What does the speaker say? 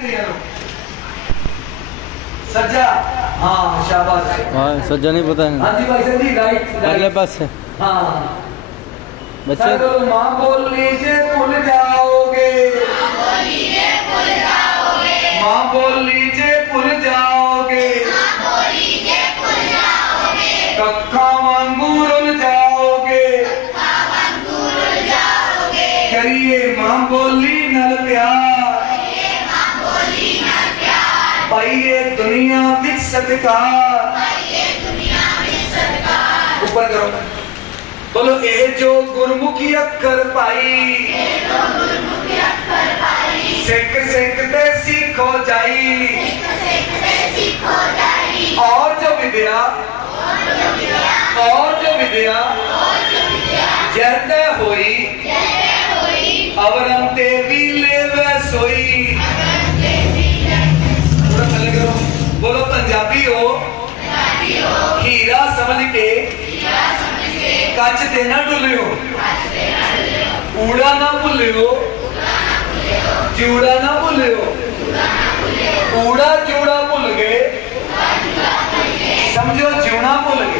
हाँ सज्जा नहीं पता है जी भाई राइट, राइट। पहले पास है बच्चे तो माँ बोल लीजिए भूल जाओगे माँ बोल लीजिए भूल जाओगे कक्का मांगू रुल जाओगे करिए पाइए दुनिया में सत्कार ऊपर करो बोलो ए जो गुरमुखी अक्कर पाई सिख सिख ते सीखो जाई और जो विद्या और, और जो विद्या जैसे होई ಸಮಿತಿ ಕಚ್ಚತೆ ನಡುಲಿಯು ಉಡಾನ ಬುಲಿಯು ಜೂಡಾನ ಬುಲಿಯು ಉಡಾ ಜೂಡಾ ಬುಲ್ಗೆ ಸಮಜೋ ಜೀವನ ಬುಲ್ಗೆ